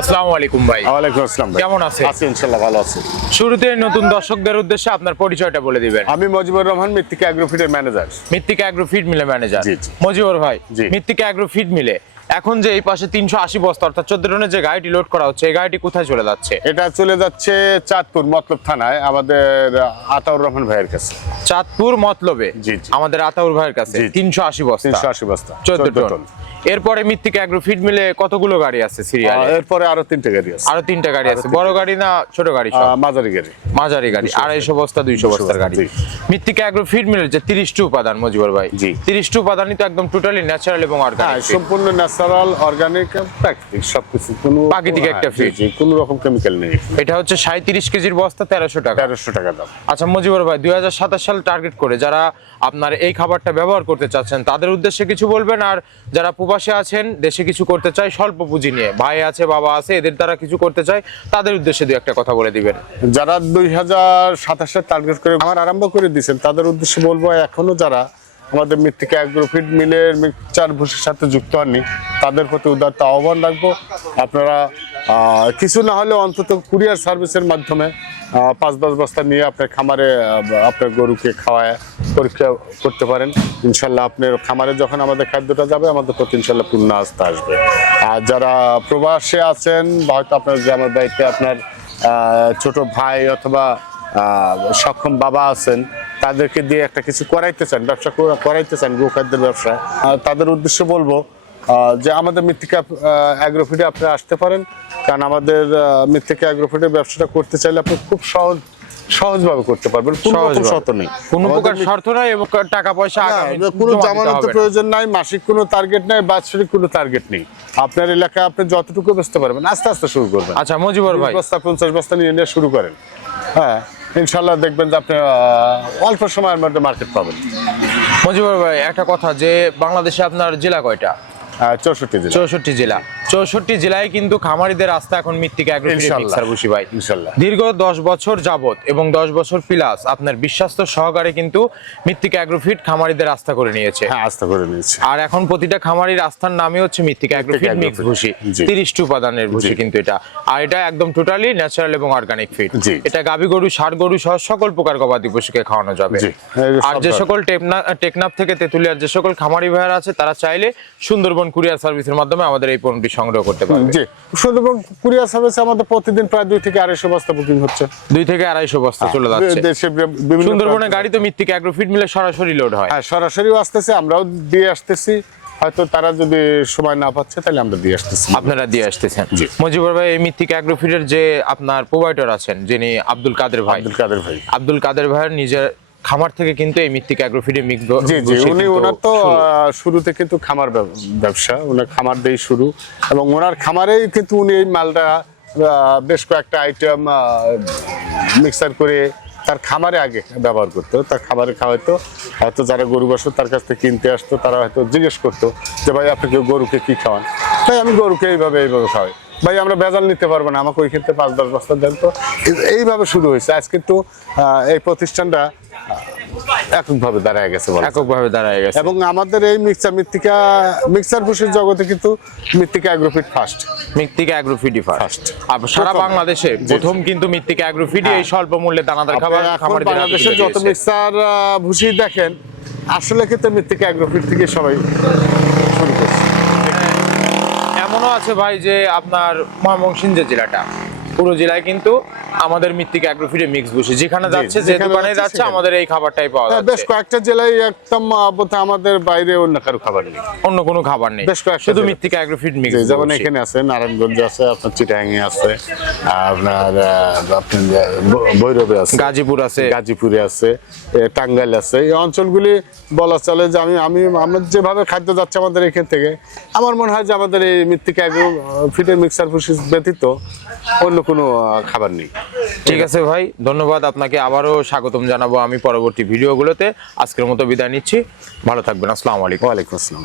আসসালামু আলাইকুম ভাই। ওয়ালাইকুম আসসালাম ভাই। কেমন আছেন? আছি ইনশাআল্লাহ, ভালো আছি। শুরুতে নতুন দর্শকদের উদ্দেশ্যে আপনার পরিচয়টা বলে দিবেন। আমি মজিবুর রহমান, মৃত্তিকা অ্যাগ্রোফিডের ম্যানেজার। মৃত্তিকা অ্যাগ্রো ফিড মিলে ম্যানেজার। জি, জি। মজিবর ভাই, জি। মৃত্তিকা অ্যাগ্রো ফিড মিলে এখন যে এই পাশে 380 বস্তা অর্থাৎ 14 টনের যে গাড়িটি লোড করা হচ্ছে, এই গাড়িটি কোথায় চলে যাচ্ছে? এটা চলে যাচ্ছে চাঁদপুর মতলব থানায় আমাদের আতাউর রহমান ভাইয়ের কাছে। চাঁদপুর মতলবে জি, জি। আমাদের আতাউর ভাইয়ের কাছে জি, জি। 380 বস্তা 380 বস্তা 14 টন। এরপরে মৃত্তিকা অ্যাগ্রো ফিড মিলে কতগুলো গাড়ি আছে সিরিয়ালে? এরপরে আরো 3টে গাড়ি আছে। আরো 3টা গাড়ি আছে। বড় গাড়ি না ছোট গাড়ি? সব মাঝারি গাড়ি। মাঝারি গাড়ি, 250 বস্তা 200 বস্তার গাড়ি। জি। মৃত্তিকা অ্যাগ্রো ফিড মিলের যে 30টি উপাদান মজিবর ভাই, জি। 30টি উপাদানই তো একদম টোটালি ন্যাচারাল এবং হ্যাঁ, অর্গানিক। সম্পূর্ণ ন্যাচারাল, অর্গানিক, প্রাকৃতিক সবকিছু, কোনো প্রাকৃতিক একটা জি, feed। জি, কোনো রকম কেমিক্যাল নেই। এটা হচ্ছে 37 কেজির বস্তা 1300 টাকা। 1300 টাকা দাম। আচ্ছা মজিবর ভাই, 2027 সাল টার্গেট করে যারা আপনার এই খাবারটা ব্যবহার করতে চাচ্ছেন তাদের উদ্দেশ্যে কিছু বলবেন, আর যারা প্রবাসে আছেন দেশে কিছু করতে চায় স্বল্প পুঁজি নিয়ে, ভাই আছে বাবা আছে, এদের দ্বারা কিছু করতে চায়, তাদের উদ্দেশ্যে দুই একটা কথা বলে দিবেন। যারা 2027 টার্গেট করে আমার আরম্ভ করে দিয়েছেন তাদের উদ্দেশ্যে বলবো, এখনো যারা আমাদের মৃত্তিকা অ্যাগ্রোফিড মিলের মিক্সচার ভুষির সাথে যুক্ত হননি তাদের প্রতি উদারতা আহ্বান রাখবো। আপনারা কিছু না হলে অন্তত কুরিয়ার সার্ভিসের মাধ্যমে 5-10 বস্তা নিয়ে আপনার খামারে আপনার গরুকে খাওয়ায় পরীক্ষা করতে পারেন। ইনশাল্লাহ আপনার খামারে যখন আমাদের খাদ্যটা যাবে আমাদের প্রতি ইনশাল্লাহ পূর্ণ আস্থা আসবে। আর যারা প্রবাসে আছেন বা হয়তো আপনার গ্রামের বাড়িতে আপনার ছোট ভাই অথবা সক্ষম বাবা আছেন, তাদেরকে দিয়ে একটা কিছু করাইতে চান, ব্যবসা করাইতে চান, গোখাদ্যের ব্যবসা, তাদের উদ্দেশ্যে বলবো যে আমাদের মৃত্তিকা অ্যাগ্রোফিডে আপনারা আসতে পারেন। কারণ আমাদের মৃত্তিকা অ্যাগ্রোফিডের ব্যবসাটা করতে চাইলে আপনি খুব সহজভাবে করতে পারবেন, কোনো রকম শর্ত নেই, কোনো প্রকার শর্ত নাই এবং টাকা পয়সা কোনো জামানতের প্রয়োজন নাই, মাসিক কোনো টার্গেট নাই, বাৎসরিক কোনো টার্গেট নেই। আপনার এলাকায় আপনি যতটুকু বেচতে পারবেন আস্তে আস্তে শুরু করবেন। আচ্ছা মজিবর ভাই, 20 বস্তা 50 বস্তা নিয়ে শুরু করেন। হ্যাঁ, ইনশাল্লাহ দেখবেন যে আপনি অল্প সময়ের মধ্যে মার্কেট পাবেন। মজিবর ভাই একটা কথা, যে বাংলাদেশে আপনার জেলা কয়টা? 64 জেলা। 64 জেলা। 64 জেলায় কিন্তু খামারিদের রাস্তা এখন মৃত্তিকা অ্যাগ্রোফিড মিক্সার ভুসি ভাই। ইনশাল্লাহ দীর্ঘ 10 বছর যাবত এবং 10 বছর প্লাস আপনার বিশ্বাস্ত সহকারে কিন্তু মৃত্তিকা অ্যাগ্রোফিড খামারিদের রাস্তা করে নিয়েছে। হ্যাঁ, আস্থা করে নিয়েছে। আর এখন প্রতিটা খামারির রাস্তার নামই হচ্ছে মৃত্তিকা অ্যাগ্রোফিড মিক্স ভুসি। 30টি উপাদানের ভুসি কিন্তু এটা, আর এটা একদম টোটালি ন্যাচারাল এবং অর্গানিক ফিড। এটা গাবি গরু, ষাঁড় গরু সহ সকল প্রকার গবাদি পশুকে খাওয়ানো যাবে। আর যে সকল টেকনাফ থেকে তেতুলিয়ার যে সকল খামারি ভাইয়ারা আছে তারা চাইলে সুন্দরবন কুরিয়ার সার্ভিসের মাধ্যমে আমাদের এই পণ্যটি সংগ্রহ করতে পারবে। জি, সুন্দরবন কুরিয়ার সার্ভিসে আমাদের প্রতিদিন প্রায় 2 থেকে 250 বস্তা বুকিং হচ্ছে। 2 থেকে 250 বস্তা চলে যাচ্ছে। দেশের বিভিন্ন সুন্দরবনের গাড়ি তো মৃত্তিকা অ্যাগ্রোফিড মিলে সরাসরি লোড হয়। হ্যাঁ, সরাসরিও আসতেছে, আমরাও দিয়ে আসতেছি। হয়তো তারা যদি সময় না পাচ্ছে তাহলে আমরা দিয়ে আসতেছি। আপনারা দিয়ে আসতেছেন। জি। মজিবর ভাই, এই মৃত্তিকা অ্যাগ্রোফিডের যে আপনার প্রোভাইডার আছেন যিনি আব্দুল কাদের ভাই, আব্দুল কাদের ভাইয়ের নিজের খামার থেকে কিন্তু এই মৃত্তিকা অ্যাগ্রোফিডে মিক্স জি জি, উনি ওনার তো শুরুতে কিন্তু খামার ব্যবসা, ওনার খামার দিয়েই শুরু, এবং ওনার খামারেই কিন্তু উনি এই মালটা বেশ কয়েকটা আইটেম মিক্সার করে তার খামারে আগে ব্যবহার করতো, তার খাবারে খাওয়াইতো। হয়তো যারা গরু বসত তার কাছ থেকে কিনতে আসতো, তারা হয়তো জিজ্ঞেস করতো যে ভাই আপনি গরুকে কি খাওয়ান? ভাই আমি গরুকে এইভাবে খাওয়াই। ভাই আমরা ভেজাল নিতে পারবো না, আমাকে ওই ক্ষেত্রে 5-10 বস্তা দেন। তো এইভাবে শুরু হয়েছে। আজ কিন্তু এই প্রতিষ্ঠানটা এককভাবে দাঁড়ায় গেছে, এবং আমাদের এই মিক্সার ভুসির জগতে কিন্তু মৃত্তিকা অ্যাগ্রোফিড ফার্স্ট। মৃত্তিকা অ্যাগ্রোফিডই ফার্স্ট। আর সারা বাংলাদেশে প্রথম কিন্তু মৃত্তিকা অ্যাগ্রোফিডই এই স্বল্প মূল্যে দানাদার খাবার খামারিদের বাংলাদেশে যত মিক্সার ভুসি দেখেন আসলে কিন্তু মৃত্তিকা অ্যাগ্রোফিড থেকে সবাই শুরু করছে। এমনও আছে ভাই যে আপনার ময়মনসিংহ যে জেলাটা, পুরো জেলায় কিন্তু আমাদের মৃত্তিকা অ্যাগ্রোফিডে মিক্স ভুসি যেখানে যাচ্ছে, যে দোকানে যাচ্ছে আমাদের এই খাবারটাই পাওয়া যাচ্ছে। বেশ কয়েকটা জেলায় একদম আমাদের বাইরে অন্য কারো খাবার নেই, অন্য কোনো খাবার নেই, শুধু মৃত্তিকা অ্যাগ্রোফিড মিক্স। যেমন এখানে আছে নারায়ণগঞ্জে আছে, আপনার চিটাগাঙে আছে, আপনার ভৈরবে আছে, গাজীপুরে আছে, টাঙ্গাইল আছে। এই অঞ্চলগুলি বলা চলে যে আমরা যেভাবে খাদ্য যাচ্ছে আমাদের এখান থেকে, আমার মনে হয় যে আমাদের এই মৃত্তিকা অ্যাগ্রোফিডের মিক্সার ভুসি ব্যতীত অন্য কোনো খাবার নেই। ঠিক আছে ভাই, ধন্যবাদ আপনাকে, আবারও স্বাগতম জানাবো আমি পরবর্তী ভিডিওগুলোতে। আজকের মতো বিদায় নিচ্ছি, ভালো থাকবেন। আসসালামু আলাইকুম। ওয়ালাইকুম আসসালাম।